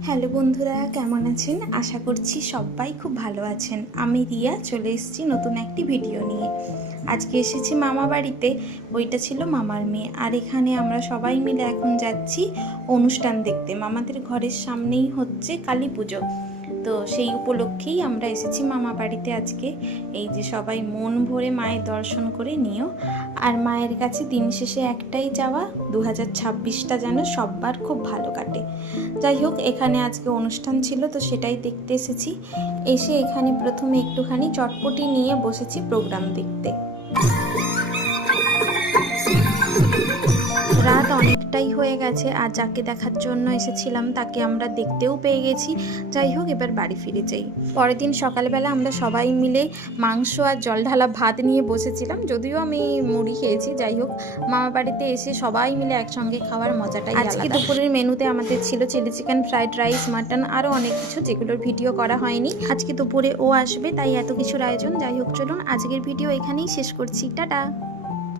Hello বন্ধুরা, কেমন আছেন? আশা করছি সবাই খুব ভালো আছেন। আমি রিয়া চলে এসেছি নতুন একটি ভিডিও নিয়ে। আজকে এসেছি মামা বাড়িতে, ওইটা ছিল মামার মেয়ে। আর এখানে আমরা সবাই মিলে এখন যাচ্ছি অনুষ্ঠান দেখতে। মামাদের ঘরের সামনেই হচ্ছে কালী পুজো, তো সেই উপলক্ষেই আমরা এসেছি মামা বাড়িতে আজকে। এই যে সবাই মন ভরে মায়ের দর্শন করে নিও। আর মায়ের কাছে দিন শেষে একটাই চাওয়া, 2026টা যেন সবার খুব ভালো কাটে। যাই হোক, এখানে আজকে অনুষ্ঠান ছিল, তো সেটাই দেখতে এসেছি। এসে এখানে প্রথমে একটুখানি চটপটি নিয়ে বসেছি প্রোগ্রাম দেখতে। রাত অনেকটাই হয়ে গেছে, আর যাকে দেখার জন্য এসেছিলাম তাকে আমরা দেখতেও পেয়ে গেছি। যাই হোক, এবার বাড়ি ফিরে যাই। পরের দিন সকালবেলা আমরা সবাই মিলে মাংস আর জল ঢালা ভাত নিয়ে বসেছিলাম, যদিও আমি মুড়ি খেয়েছি। যাই হোক, মামা বাড়িতে এসে সবাই মিলে একসঙ্গে খাওয়ার মজাটাই আলাদা। আজকে দুপুরের মেনুতে আমাদের ছিল chilli chicken, fried rice, mutton, আরও অনেক কিছু, যেগুলোর ভিডিও করা হয়নি। আজকে দুপুরে ও আসবে, তাই এত কিছুর আয়োজন। যাই হোক, চলুন আজকের ভিডিও এখানেই শেষ করছি। টাটা।